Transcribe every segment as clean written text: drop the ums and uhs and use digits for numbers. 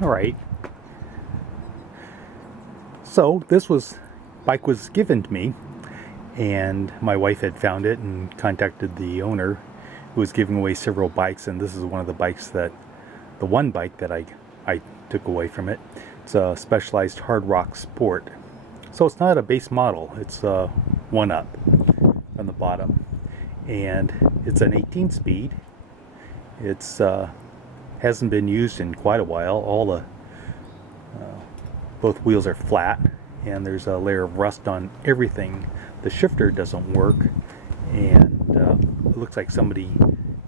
Alright, so this bike was given to me, and my wife had found it and contacted the owner who was giving away several bikes, and this is one of the one bike that I took away from it. It's a Specialized Hardrock Sport. So it's not a base model, it's a one up on the bottom. And it's an 18 speed. It's hasn't been used in quite a while. Both wheels are flat, and there's a layer of rust on everything. The shifter doesn't work, and it looks like somebody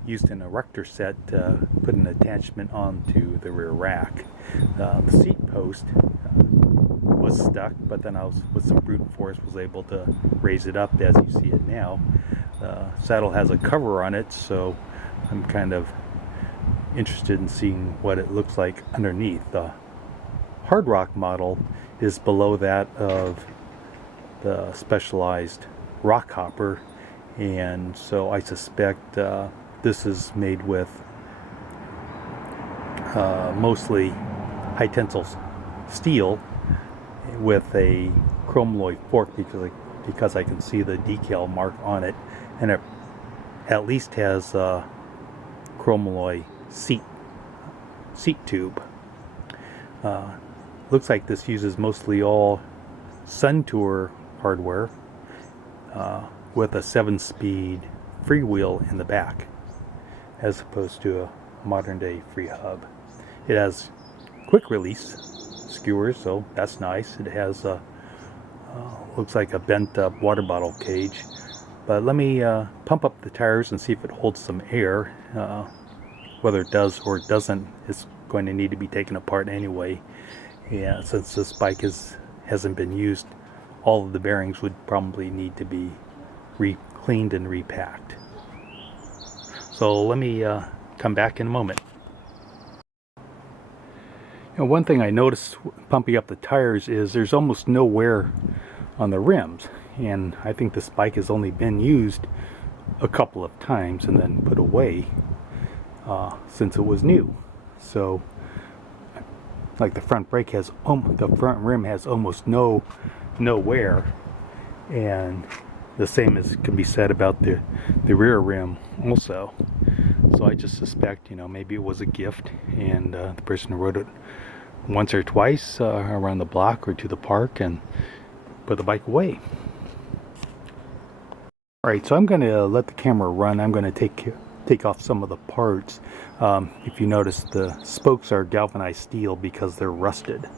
used an erector set to put an attachment onto the rear rack. The seat post was stuck, but then I was, with some brute force, was able to raise it up as you see it now. Saddle has a cover on it, so I'm kind of interested in seeing what it looks like underneath. The Hardrock model is below that of the Specialized rock hopper, and so I suspect this is made with mostly high tensile steel with a chromalloy fork, because I can see the decal mark on it, and it at least has a chromalloy seat tube. Looks like this uses mostly all Sun Tour hardware with a 7-speed freewheel in the back, as opposed to a modern day free hub. It has quick release skewers, so that's nice. It has looks like a bent up water bottle cage. But let me pump up the tires and see if it holds some air. Whether it does or it doesn't, it's going to need to be taken apart anyway. Yeah, since this bike hasn't been used, all of the bearings would probably need to be cleaned and repacked. So let me come back in a moment. One thing I noticed pumping up the tires is there's almost no wear on the rims, and I think this bike has only been used a couple of times and then put away since it was new. So like the front brake has the front rim has almost no wear, and the same as can be said about the rear rim also. So I just suspect, maybe it was a gift, and the person who rode it once or twice around the block or to the park and put the bike away. Alright, so I'm going to let the camera run. I'm going to take off some of the parts. If you notice, the spokes are galvanized steel because they're rusted.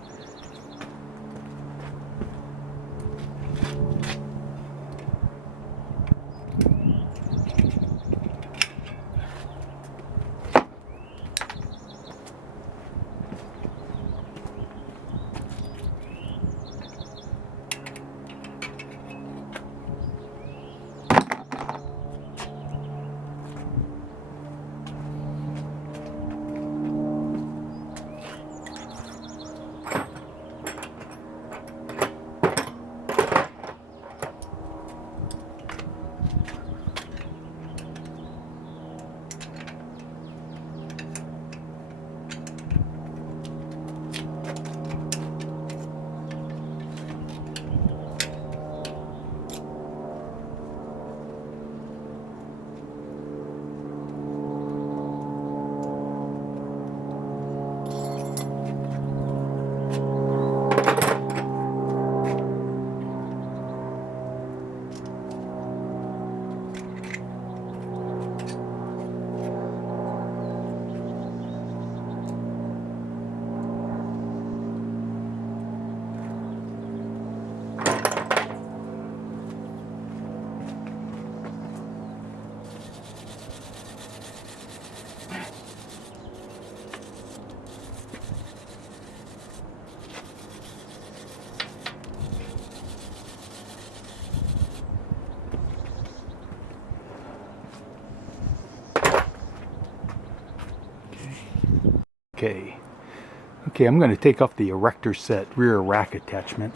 Okay, I'm going to take off the erector set rear rack attachment.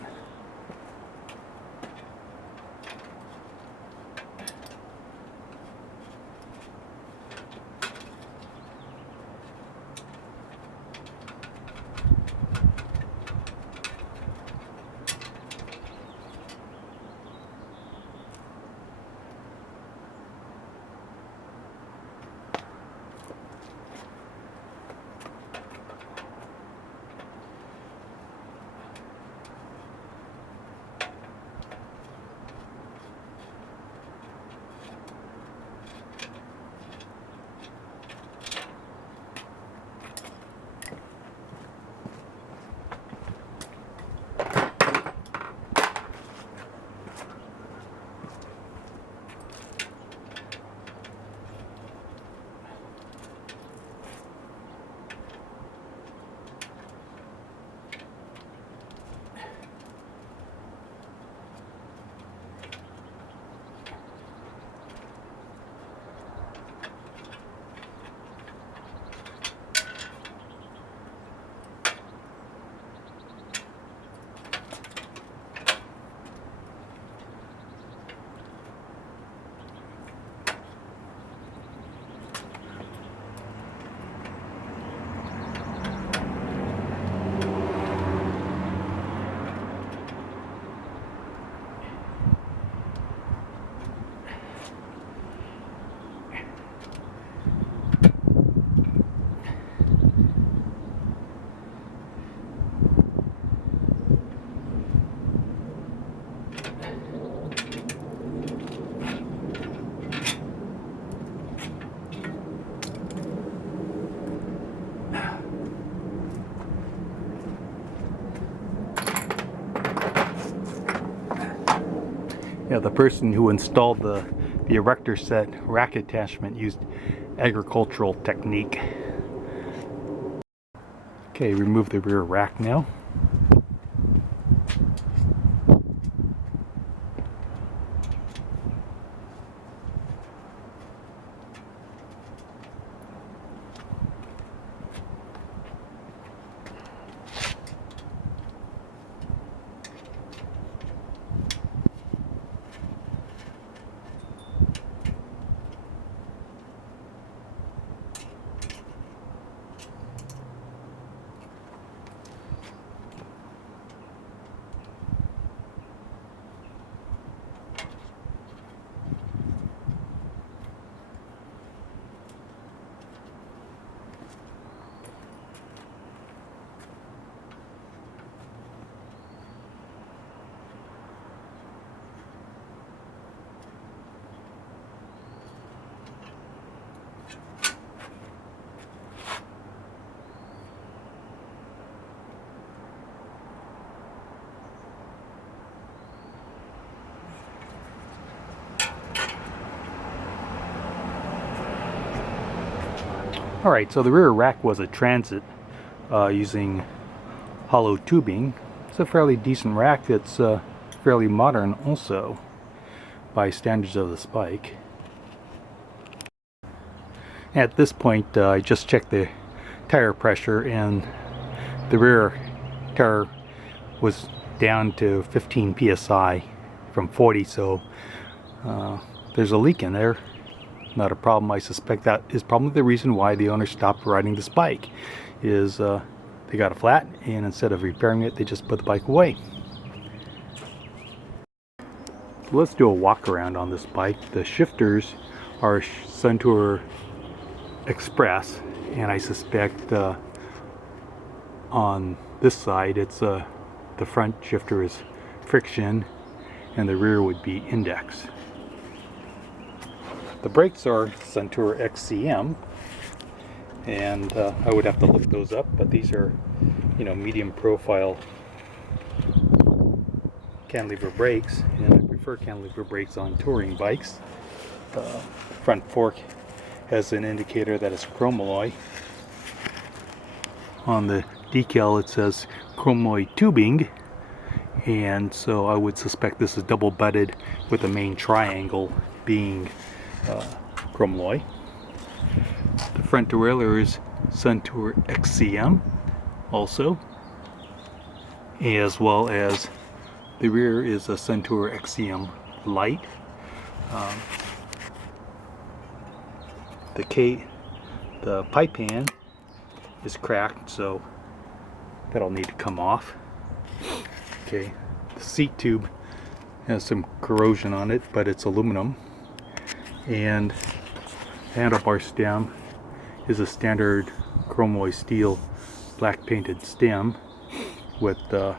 Yeah, the person who installed the erector set rack attachment used agricultural technique. Okay, remove the rear rack now. Alright, so the rear rack was a transit using hollow tubing. It's a fairly decent rack that's fairly modern also by standards of the Spike. At this point I just checked the tire pressure and the rear tire was down to 15 psi from 40, so there's a leak in there. Not a problem. I suspect that is probably the reason why the owner stopped riding the Spike, is they got a flat and instead of repairing it they just put the bike away. So let's do a walk around on this bike. The shifters are Suntour Express, and I suspect on this side it's the front shifter is friction and the rear would be index. The brakes are Suntour XCM, and I would have to look those up, but these are, you know, medium profile cantilever brakes, and I prefer cantilever brakes on touring bikes. The front fork has an indicator that it's chrome alloy. On the decal it says chrome alloy tubing, and so I would suspect this is double butted with the main triangle being chrome alloy. The front derailleur is Suntour XCM also, as well as the rear is a Suntour XCM Light. The pipe pan is cracked, so that'll need to come off. Okay, the seat tube has some corrosion on it, but it's aluminum. And the handlebar stem is a standard chrome alloy steel black painted stem with the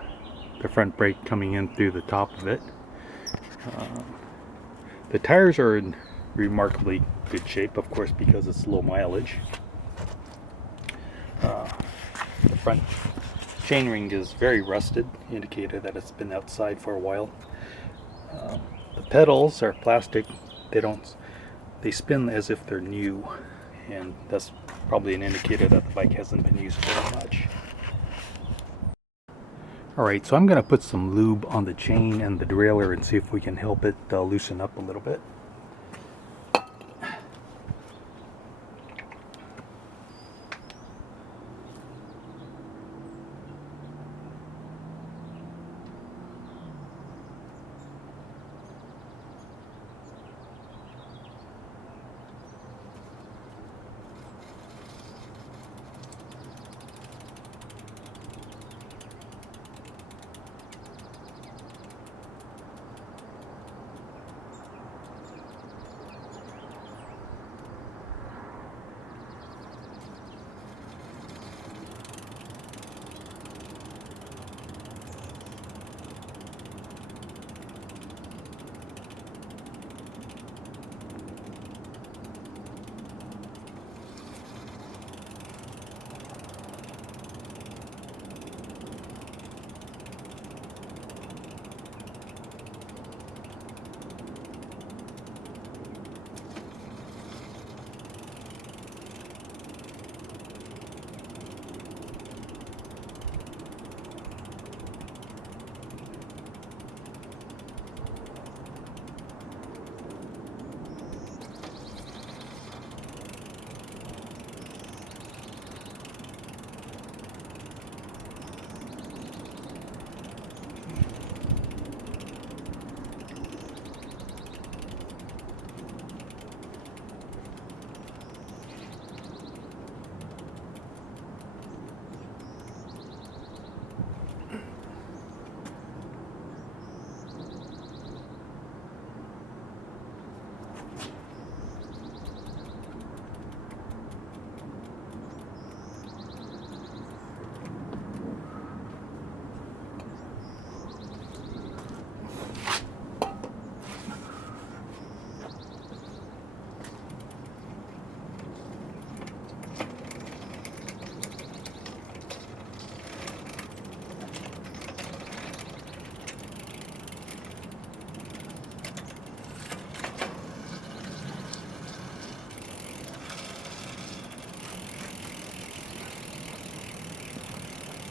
front brake coming in through the top of it. The tires are in remarkably good shape, of course, because it's low mileage. The front chainring is very rusted, indicator that it's been outside for a while. The pedals are plastic. They spin as if they're new, and that's probably an indicator that the bike hasn't been used very much. Alright, so I'm going to put some lube on the chain and the derailleur and see if we can help it loosen up a little bit.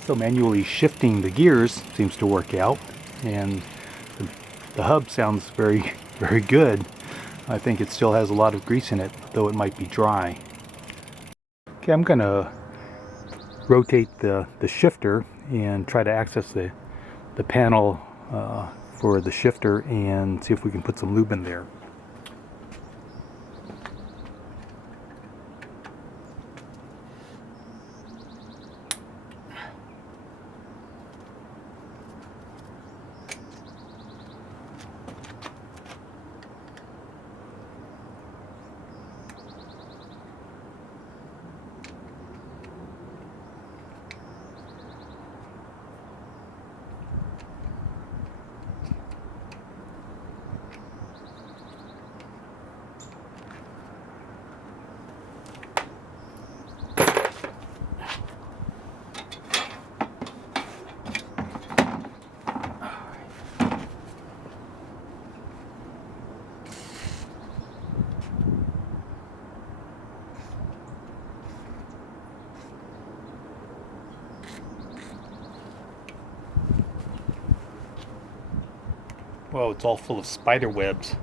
So manually shifting the gears seems to work out, and the hub sounds very, very good. I think it still has a lot of grease in it, though it might be dry. Okay, I'm going to rotate the shifter and try to access the panel for the shifter and see if we can put some lube in there. Well, it's all full of spider webs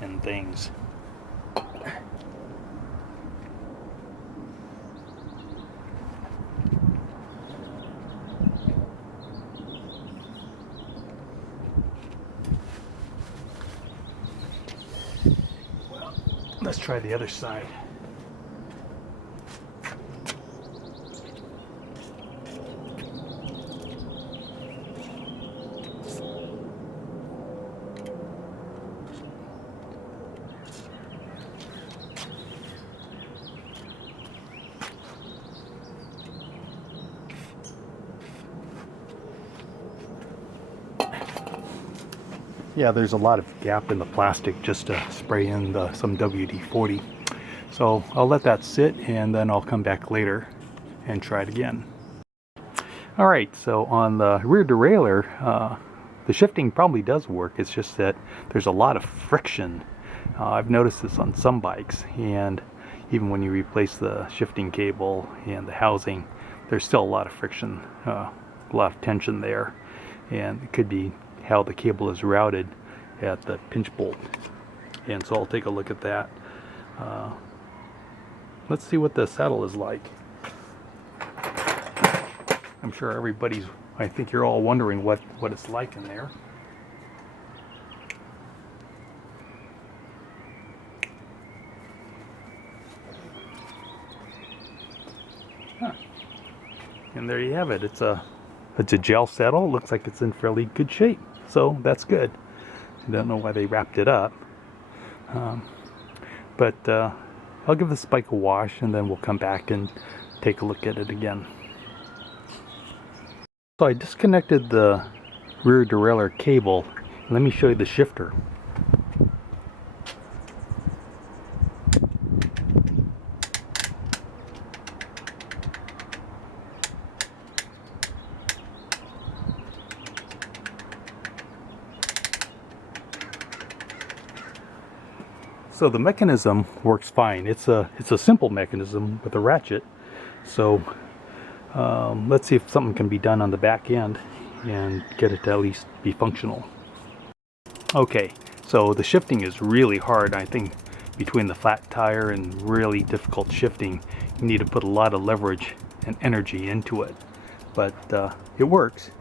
and things. Well, let's try the other side. Yeah, there's a lot of gap in the plastic just to spray in some WD-40. So I'll let that sit and then I'll come back later and try it again. Alright, so on the rear derailleur, the shifting probably does work. It's just that there's a lot of friction. I've noticed this on some bikes, and even when you replace the shifting cable and the housing, there's still a lot of friction, a lot of tension there, and it could be how the cable is routed at the pinch bolt. And so I'll take a look at that. Let's see what the saddle is like. I'm sure I think you're all wondering what it's like in there. Huh. And there you have it. It's a gel saddle. It looks like it's in fairly good shape, so that's good. I don't know why they wrapped it up, but I'll give this bike a wash and then we'll come back and take a look at it again. So I disconnected the rear derailleur cable. Let me show you the shifter. So the mechanism works fine. It's a simple mechanism with a ratchet. So let's see if something can be done on the back end and get it to at least be functional. Okay, so the shifting is really hard. I think between the flat tire and really difficult shifting, you need to put a lot of leverage and energy into it. But it works.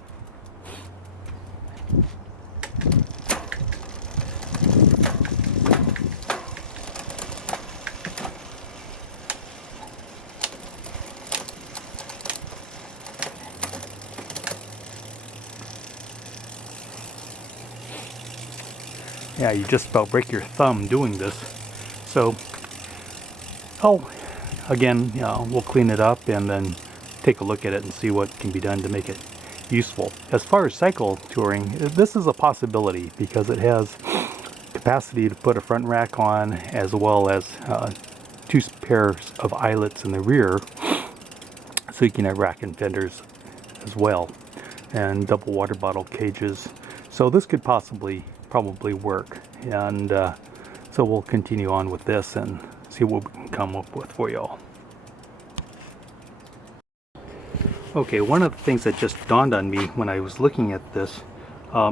Yeah, you just about break your thumb doing this. So, we'll clean it up and then take a look at it and see what can be done to make it useful. As far as cycle touring, this is a possibility because it has capacity to put a front rack on, as well as 2 pairs of eyelets in the rear, so you can have rack and fenders as well, and double water bottle cages. So this could probably work, and so we'll continue on with this and see what we can come up with for y'all. Okay, one of the things that just dawned on me when I was looking at this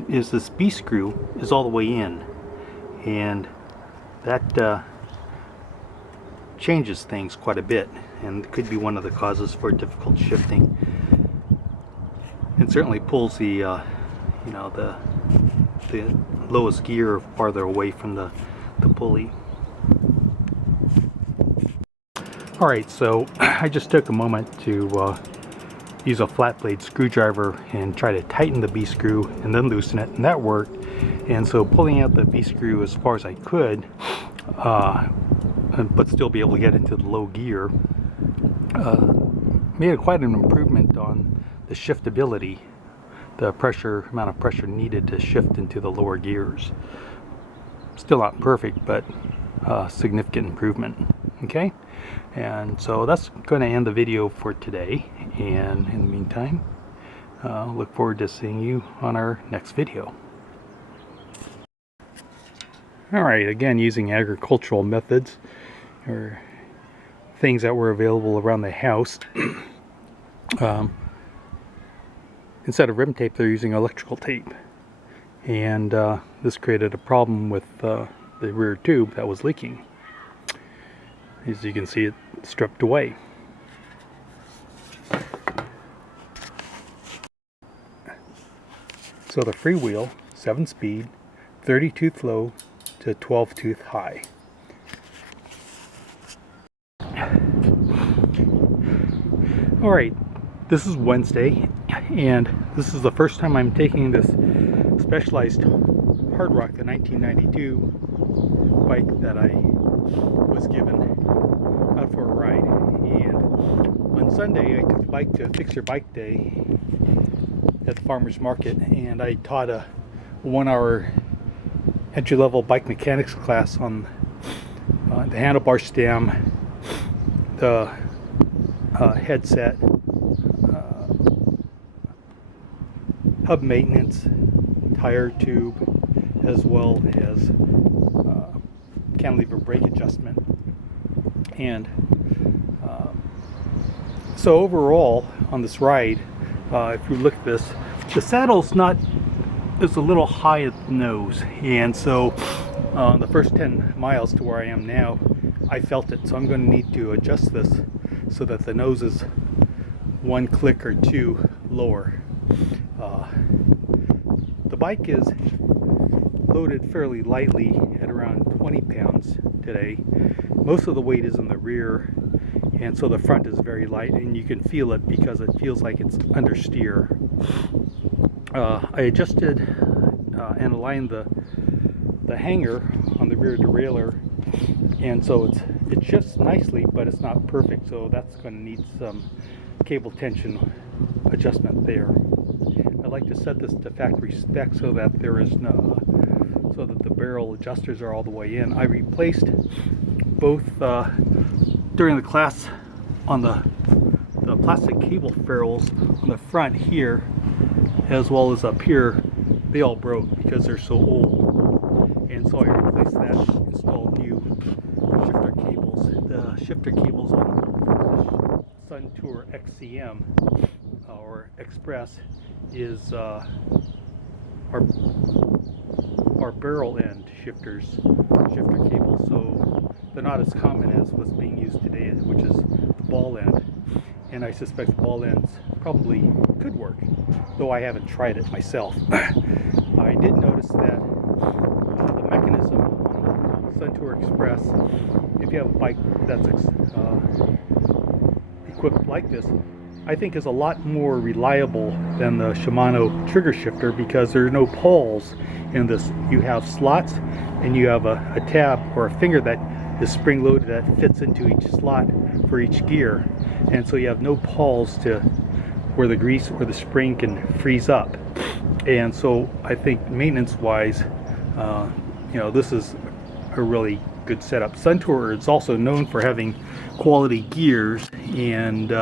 is this B screw is all the way in, and that changes things quite a bit, and could be one of the causes for difficult shifting. It certainly pulls the you know, the lowest gear farther away from the pulley. Alright, so I just took a moment to use a flat blade screwdriver and try to tighten the B screw and then loosen it, and that worked. And so pulling out the B screw as far as I could, but still be able to get into the low gear, made quite an improvement on the shiftability, the amount of pressure needed to shift into the lower gears. Still not perfect, but significant improvement. Okay, and so that's going to end the video for today, and in the meantime, look forward to seeing you on our next video. Alright, again, using agricultural methods or things that were available around the house. Instead of rim tape, they're using electrical tape, and this created a problem with the rear tube that was leaking. As you can see, it stripped away. So the freewheel, 7-speed, 30-tooth low to 12-tooth high. Alright, this is Wednesday, and this is the first time I'm taking this Specialized Hardrock, the 1992 bike that I was given, out for a ride. And on Sunday I took the bike to Fix Your Bike Day at the farmer's market, and I taught a 1-hour entry-level bike mechanics class on the handlebar stem, the headset, hub maintenance, tire tube, as well as cantilever brake adjustment. And so overall on this ride, if you look at this, the saddle's it's a little high at the nose, and so the first 10 miles to where I am now, I felt it. So I'm going to need to adjust this so that the nose is 1 click or 2 lower. The bike is loaded fairly lightly at around 20 pounds today. Most of the weight is in the rear, and so the front is very light, and you can feel it because it feels like it's understeer. I adjusted and aligned the hanger on the rear derailleur, and so it shifts nicely, but it's not perfect, so that's going to need some cable tension adjustment there. I like to set this to factory spec so that so that the barrel adjusters are all the way in. I replaced both during the class on the plastic cable ferrules on the front here, as well as up here. They all broke because they're so old, and so I replaced that, installed new shifter cables. The shifter cables on the Sun Tour XCM or Express is our barrel end shifter cables, so they're not as common as what's being used today, which is the ball end. And I suspect the ball ends probably could work, though I haven't tried it myself. I did notice that the mechanism on the Sun Tour Express, if you have a bike that's equipped like this, I think is a lot more reliable than the Shimano trigger shifter, because there are no pawls in this. You have slots, and you have a tab or a finger that is spring loaded that fits into each slot for each gear, and so you have no pawls to where the grease or the spring can freeze up. And so I think maintenance wise, this is a really good setup. Sun Tour is also known for having quality gears, and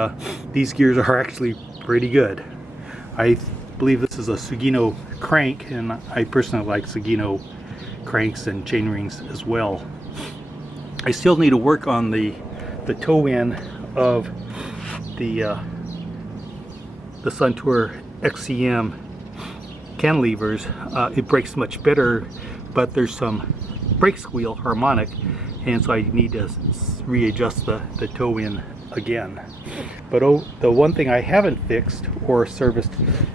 these gears are actually pretty good. I believe this is a Sugino crank, and I personally like Sugino cranks and chain rings as well. I still need to work on the toe end of the the Suntour XCM cantilevers, it brakes much better, but there's some brake squeal harmonic, and so I need to readjust the toe in again. But the one thing I haven't fixed or serviced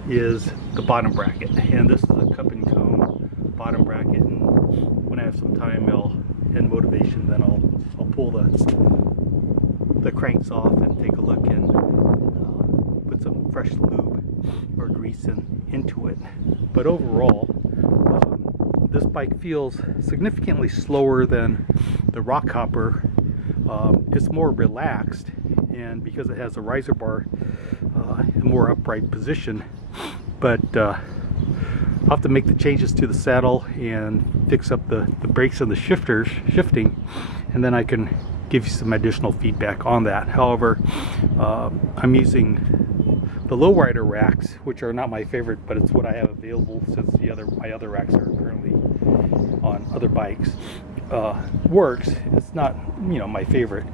is the bottom bracket, and this is a cup and cone bottom bracket, and when I have some time and motivation, then I'll pull the cranks off and take a look and put some fresh lube or grease into it. But overall, this bike feels significantly slower than the Rockhopper. It's more relaxed, and because it has a riser bar, a more upright position. But I'll have to make the changes to the saddle and fix up the brakes and the shifting, and then I can give you some additional feedback on that. However, I'm using the lowrider racks, which are not my favorite, but it's what I have available since my other racks are currently on other bikes. Works. It's not, my favorite.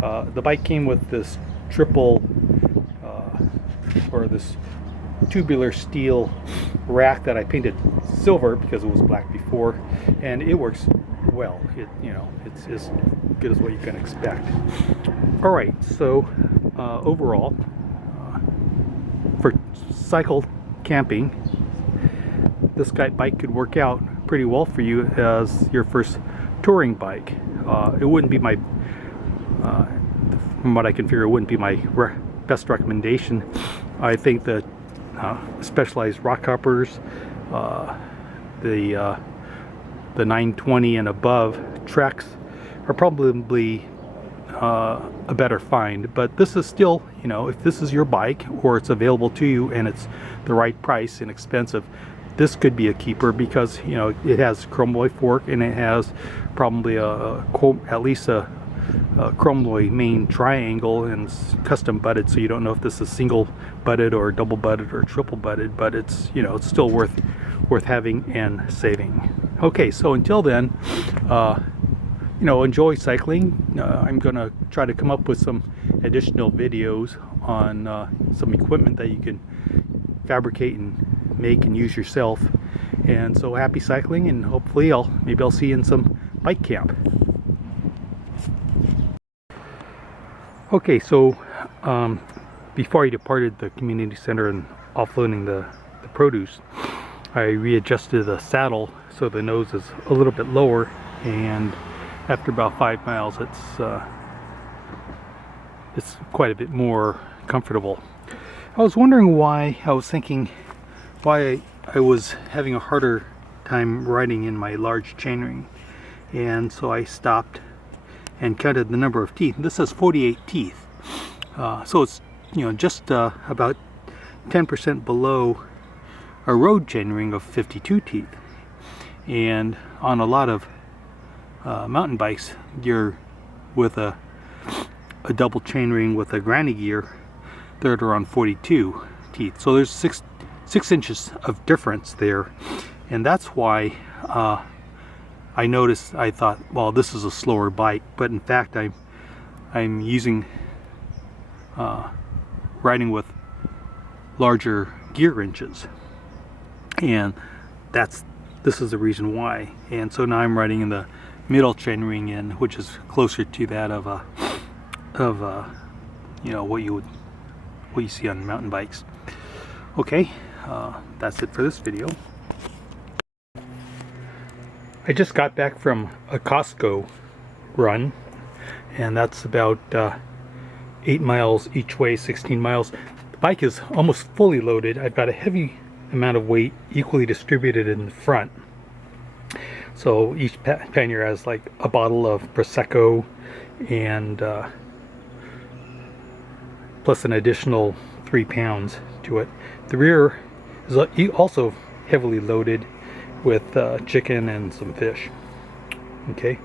The bike came with this triple or this tubular steel rack that I painted silver because it was black before, and it works well. It's as good as what you can expect. All right, so overall, for cycle camping, this bike could work out pretty well for you as your first touring bike. It wouldn't be my, from what I can figure, it wouldn't be my best recommendation. I think that Specialized Rockhoppers, the 920 and above Treks are probably a better find. But this is still, if this is your bike or it's available to you and it's the right price, inexpensive, this could be a keeper because it has chromoly fork and it has probably at least a chromoly main triangle, and it's custom butted, so you don't know if this is single butted or double butted or triple butted, but it's it's still worth having and saving. Okay, so until then, enjoy cycling. I'm gonna try to come up with some additional videos on some equipment that you can fabricate and make and use yourself. And so happy cycling, and hopefully maybe I'll see you in some bike camp. Okay, so before I departed the community center and offloading the produce, I readjusted the saddle so the nose is a little bit lower, and after about 5 miles it's quite a bit more comfortable. I was wondering why I was having a harder time riding in my large chainring, and so I stopped and counted the number of teeth. This has 48 teeth, so it's just about 10% below a road chainring of 52 teeth. And on a lot of mountain bikes, you're with a double chainring with a granny gear, they're at around 42 teeth. So there's 6 inches of difference there, and that's why I thought, well, this is a slower bike, but in fact I'm using riding with larger gear wrenches, and this is the reason why. And so now I'm riding in the middle chainring in, which is closer to that of what you see on mountain bikes. Okay, that's it for this video. I just got back from a Costco run, and that's about 8 miles each way, 16 miles. The bike is almost fully loaded. I've got a heavy amount of weight equally distributed in the front. So each pannier has like a bottle of Prosecco and plus an additional 3 pounds to it. The rear is also heavily loaded with chicken and some fish. Okay,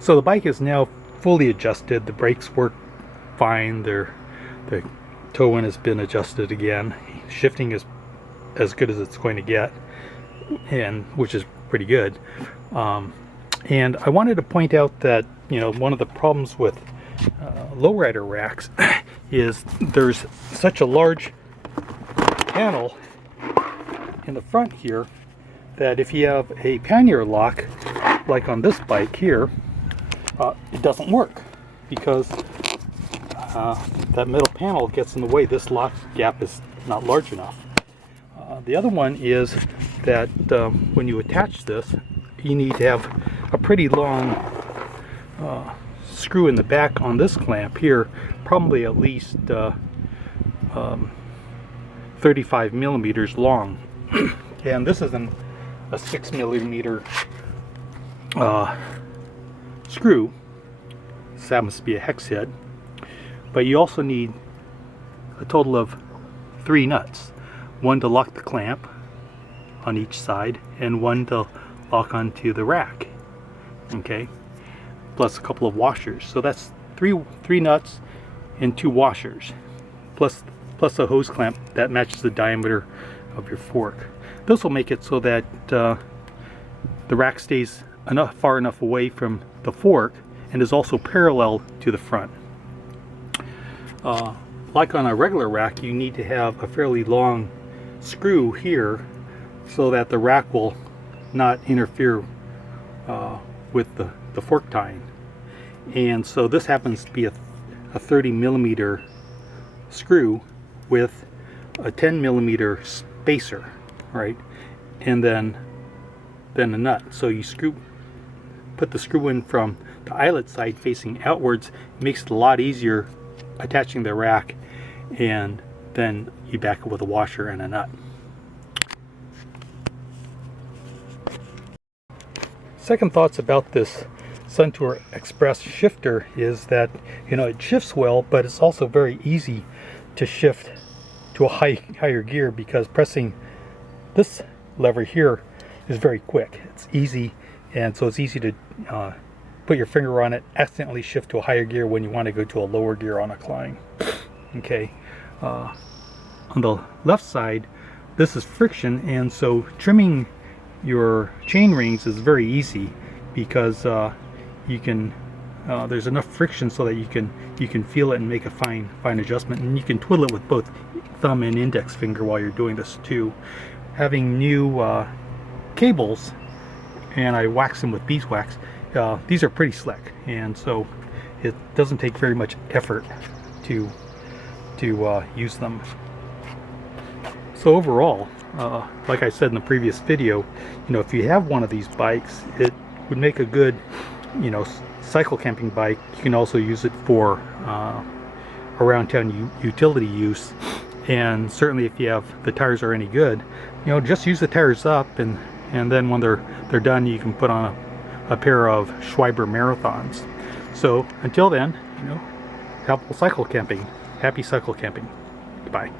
so the bike is now fully adjusted. The brakes work fine. The toe in has been adjusted again. Shifting is as good as it's going to get, and which is pretty good. And I wanted to point out that one of the problems with lowrider racks is there's such a large panel in the front here that if you have a pannier lock, like on this bike here, it doesn't work because that middle panel gets in the way. This lock gap is not large enough. The other one is that when you attach this, you need to have a pretty long screw in the back on this clamp here, probably at least 35 millimeters long. And this is a 6 millimeter screw. This happens to be a hex head. But you also need a total of 3 nuts. One to lock the clamp on each side, and one to lock onto the rack. Okay, plus a couple of washers. So that's three nuts and 2 washers, plus a hose clamp that matches the diameter of your fork. This will make it so that the rack stays far enough away from the fork and is also parallel to the front. Like on a regular rack, you need to have a fairly long screw here so that the rack will not interfere with the fork tying. And so this happens to be a 30 millimeter screw with a 10 millimeter spacer, right? And then a nut. So you put the screw in from the eyelet side facing outwards. It makes it a lot easier attaching the rack, and then you back it with a washer and a nut. Second thoughts about this Suntour Express shifter is that, you know, it shifts well, but it's also very easy to shift to a higher gear, because pressing this lever here is very quick. It's easy, and so it's easy to put your finger on it, accidentally shift to a higher gear when you want to go to a lower gear on a climb. Okay, on the left side, this is friction, and so trimming your chain rings is very easy, because you can there's enough friction so that you can feel it and make a fine adjustment, and you can twiddle it with both thumb and index finger while you're doing this too. Having new cables, and I wax them with beeswax, these are pretty slick, and so it doesn't take very much effort to use them. So overall, like I said in the previous video, you know, if you have one of these bikes, it would make a good, you know, cycle camping bike. You can also use it for around town utility use, and certainly if you have the tires are any good, you know, just use the tires up, and then when they're done, you can put on a pair of Schweiber Marathons. So until then, you know, happy cycle camping. Happy cycle camping. Goodbye.